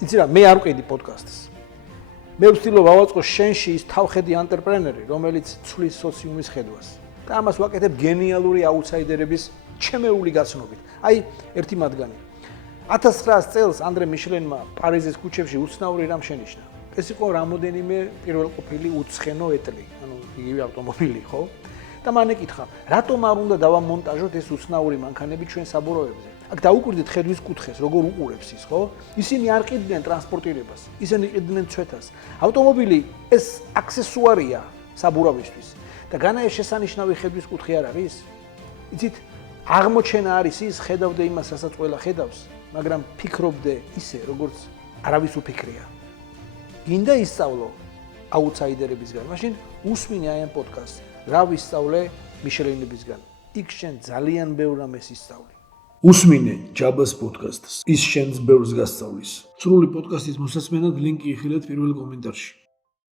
იცი რა, მე არ ვყიდი პოდკასტს. მე ვცდილობ ავაწყო შენში ის თავხედი ანტრეპრენერი, რომელიც ცვლის სოციუმის ხედვას. და ამას ვაკეთებ გენიალური აუთსაიდერების ჩემეული გაცნობით. აი, ერთი მათგანი. 1900 წელს ანდრე მიშლენმა პარიზის ქუჩებში უცნაური რამ შენიშნა. ეს იყო რამოდენიმე პირველყოფილი უცხენო ეტლი, ანუ იგივე ავტომობილი, ხო? და მან ეკითხა, რატომ არ უნდა დავამონტაჟოთ ეს უცნაური მანქანები ჩვენ საბურავებზე? აქ დაუკვირდით ხედვის კუთხეს, როგორ უყურებს ის, ხო? ისინი არ ყიდნენ ტრანსპორტირებას, ისინი ყიდნენ ცვეთას. ავტომობილი ეს აქსესუარია საბურავისთვის. და განა ეს შესანიშნავი ხედვის კუთხე არ არის? იცით, აღმოჩენა არის ის, ხედავდე იმას, რასაც ყველა ხედავს, მაგრამ ფიქრობდე ისე, როგორც არავის უფიქრია. გინდა ისწავლო აუთსაიდერებისგან, მაშინ უსმინე აი ამ პოდკასტს. რა ვისწავლე მიშელინებისგან. იქ შენ ძალიან ბევრ რამეს ისწავლი. უსმინე ჯაბას პოდკასტს. ის შენს ბევრს გასწავლის. სრული პოდკასტის მოსასმენად ლინკი იხილეთ პირველ კომენტარში.